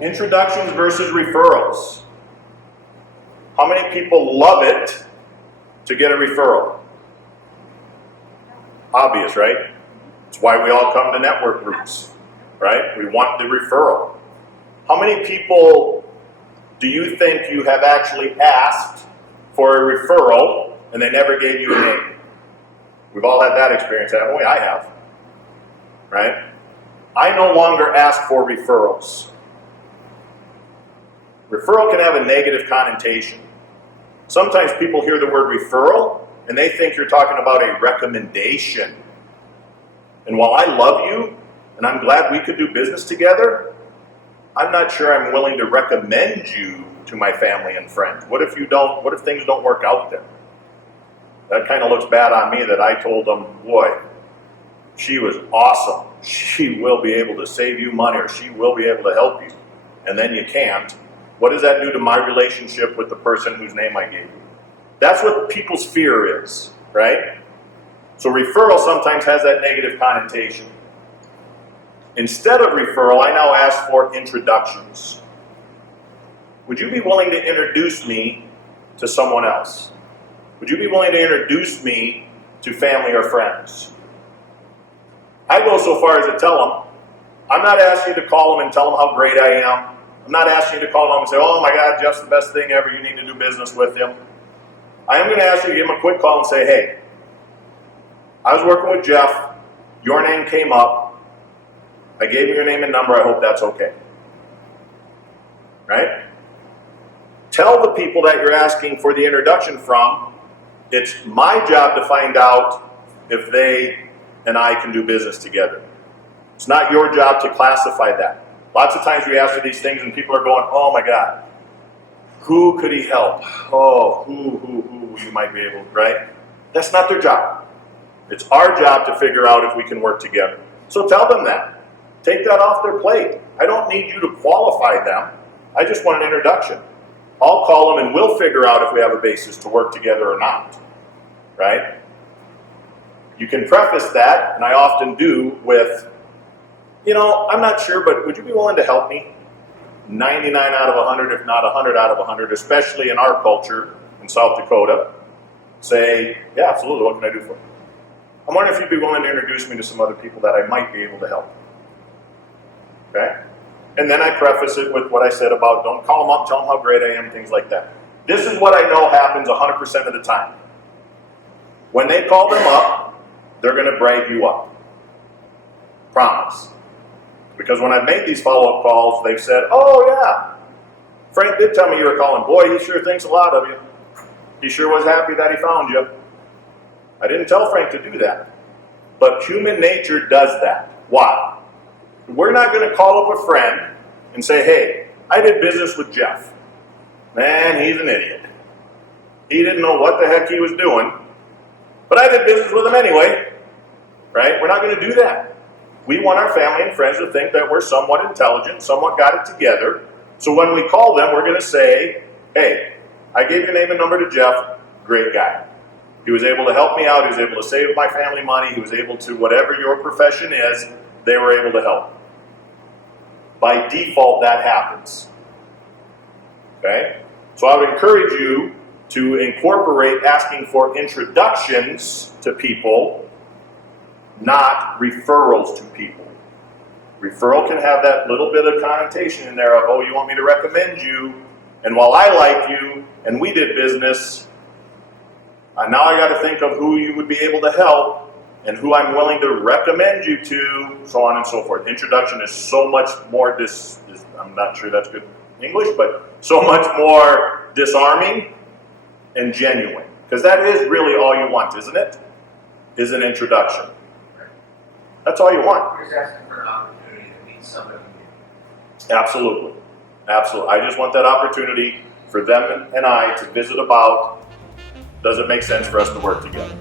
Introductions versus referrals. How many people love it to get a referral? Obvious, right? It's why we all come to network groups, right? We want the referral. How many people do you think you have actually asked for a referral and they never gave you a name? We've all had that experience, haven't we? I have, right? I no longer ask for referrals. Referral can have a negative connotation. Sometimes people hear the word referral and they think you're talking about a recommendation. And while I love you and I'm glad we could do business together, I'm not sure I'm willing to recommend you to my family and friends. What if things don't work out there? That kind of looks bad on me that I told them, boy, she was awesome. She will be able to save you money, or she will be able to help you. And then you can't. What does that do to my relationship with the person whose name I gave you? That's what people's fear is, right? So referral sometimes has that negative connotation. Instead of referral, I now ask for introductions. Would you be willing to introduce me to someone else? Would you be willing to introduce me to family or friends? I go so far as to tell them, I'm not asking you to call them and tell them how great I am. I'm not asking you to call them and say, oh my God, Jeff's the best thing ever, you need to do business with him. I am going to ask you to give him a quick call and say, hey, I was working with Jeff, your name came up, I gave you your name and number, I hope that's okay. Right? Tell the people that you're asking for the introduction from, it's my job to find out if they and I can do business together. It's not your job to classify that. Lots of times we ask for these things and people are going, oh my God, who could he help? Oh, who you might be able, right? That's not their job. It's our job to figure out if we can work together. So tell them that. Take that off their plate. I don't need you to qualify them. I just want an introduction. I'll call them and we'll figure out if we have a basis to work together or not, right? You can preface that, and I often do, with, I'm not sure, but would you be willing to help me? 99 out of 100, if not 100 out of 100, especially in our culture in South Dakota, say, yeah, absolutely, what can I do for you? I'm wondering if you'd be willing to introduce me to some other people that I might be able to help. Okay? And then I preface it with what I said about don't call them up, tell them how great I am, things like that. This is what I know happens 100% of the time. When they call them up, they're going to brag you up. Promise. Because when I've made these follow-up calls, they've said, oh yeah, Frank did tell me you were calling. Boy, he sure thinks a lot of you. He sure was happy that he found you. I didn't tell Frank to do that. But human nature does that. Why? We're not going to call up a friend and say, hey, I did business with Jeff. Man, he's an idiot. He didn't know what the heck he was doing, but I did business with him anyway. Right? We're not going to do that. We want our family and friends to think that we're somewhat intelligent, somewhat got it together. So when we call them, we're going to say, hey, I gave your name and number to Jeff. Great guy. He was able to help me out. He was able to save my family money. He was able to, whatever your profession is, they were able to help. By default, that happens. Okay? So I would encourage you to incorporate asking for introductions to people, not referrals to people. Referral can have that little bit of connotation in there of, oh, you want me to recommend you, and while I like you, and we did business, now I got to think of who you would be able to help, and who I'm willing to recommend you to, so on and so forth. Introduction is so much more, I'm not sure that's good English, but so much more disarming and genuine. Because that is really all you want, isn't it? Is an introduction. That's all you want. You're just asking for an opportunity to meet somebody. Absolutely. Absolutely. I just want that opportunity for them and I to visit about, does it make sense for us to work together?